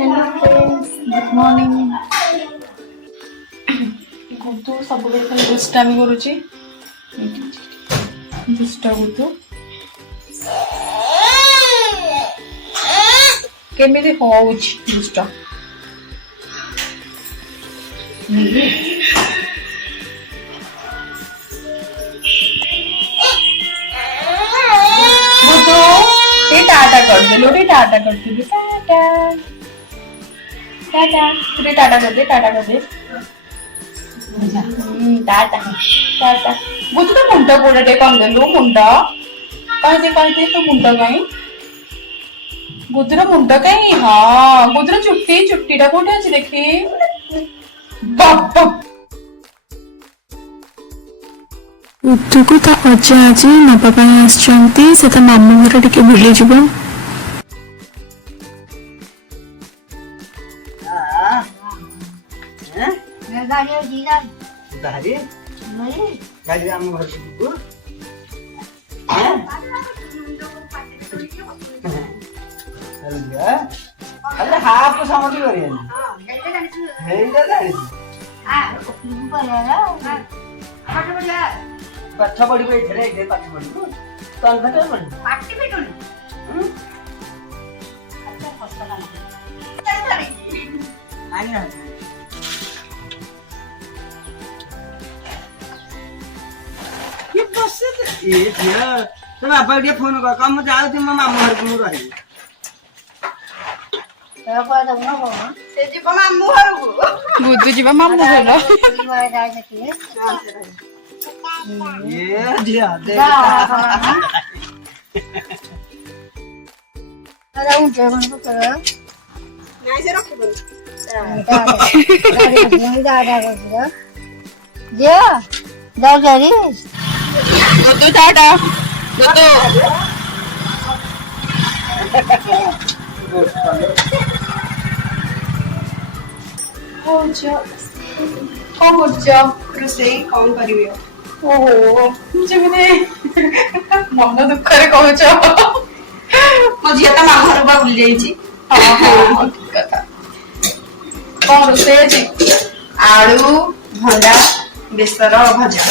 Hello friends good morning Guddu सब दुष्टामी करुच्ची दुष्ट गुड्डू केमिति होउछ दुष्ट गुड्डू ये टाटा कर दे लोरी टाटा कर दे टाटा टाटा तुझे टाटा कर दे टाटा टाटा गुड्डू तो मुंडा कोड़ा टे कौन देलु मुंडा कहते तो मुंडा कहीं गुदुर मुंडा कहीं हाँ गुदुर चुट्टीटा कोठे अच्छी देखी गुड्डू को तो अजा आज नवा आसछंती से तो मामू घर टिके भूली जीव गाड़ी आम घर को अरे हाफ समझ पाठ पढ़ी पाठ पढ़ी बापा टे फोन कर कम जाऊँ मो मामू घर को रही गुड्डू जीवा मामू घर गुड्डू टाटा गुड्डू कौन रोसई कौन करिवे ओहो जेमिति मन दुखरे कहूच मो झिया तो मामू घर बुली जाइछि हां ठीक कथा कौन रोसई अछि आलू भंडा बेसर भजा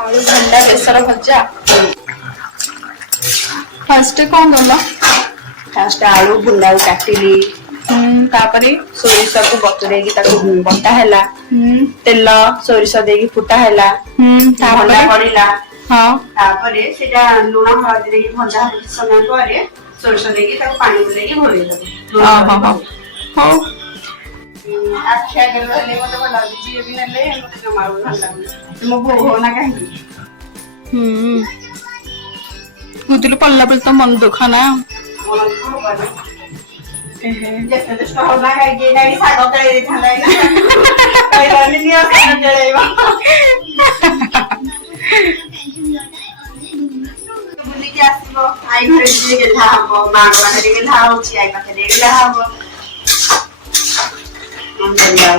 आलू भंडा बेसर भजा फर्स्ट कौन गला फास्ट आलू भुंडा काटिली तापरे सोरिष को बतुरे की ताको बटा हैला तेल सोरिष देकी फुटा हैला भंडा पड़िला हां तापरे सेटा लूण हळदी देकी भंडा समय परे सोरिष देकी ताको पानी देकी घोळी दबो हां हां हां आख्या गेले मते भल लागी जे भी नेले मते जमारो भल लागी मो भो होना काहे गुदुल पल्ला पल तो मन दुखा ना जैसे तो स्टोर ना करके गाड़ी सागो तळे थालाय ना पहिला नियो सागो तळेवा बुली के आसीबो आई घरे जे गेला हबो मां पाखरे गेला होची आई पाखरे गेला हबो हम चलिया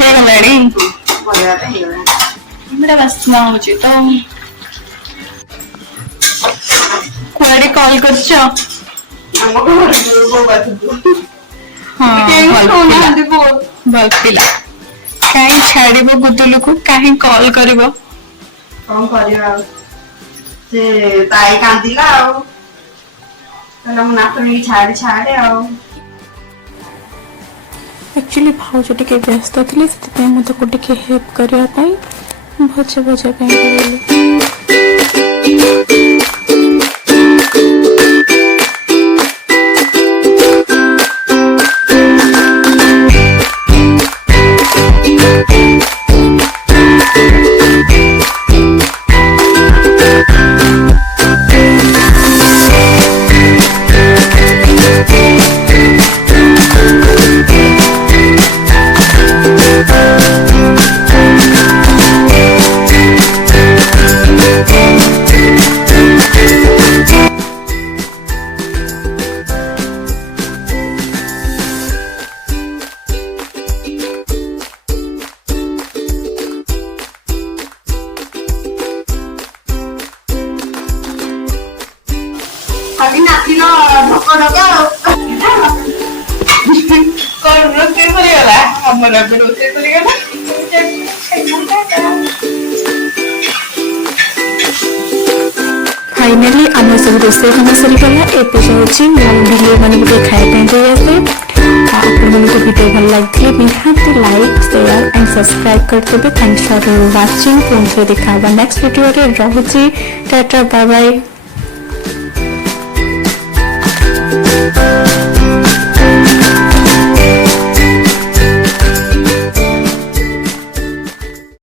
हे गलाडी बोला तो हे गला इमडा वासना होची तो कोडी कॉल करछो हमको घर को बात हां भल पिला काहे छाड़िबो गुदुल को काहे कॉल करबो कौन करिया से ताई कांदिला आ तला मु नातनी छाड़े आ एक्चुअली भाउज टिके व्यस्त थिले सेते मते को टिके हेल्प करिया पई भजे भजे पई करले मला ଏବେ ରୋଷେଇ କରିଗଲା फाइनाली आम सब रोषे काम सरीगला एपे जाऊँगी मो भिले मैंने गोटे खाया दे आसे आपको वीडियो भल लगे निहाती लाइक शेयर एंड सब्सक्राइब करते थैंक्स फॉर वाचिंग पुनः देखा नेक्स्ट वीडियो रे रहुची टाटा बाय बाय।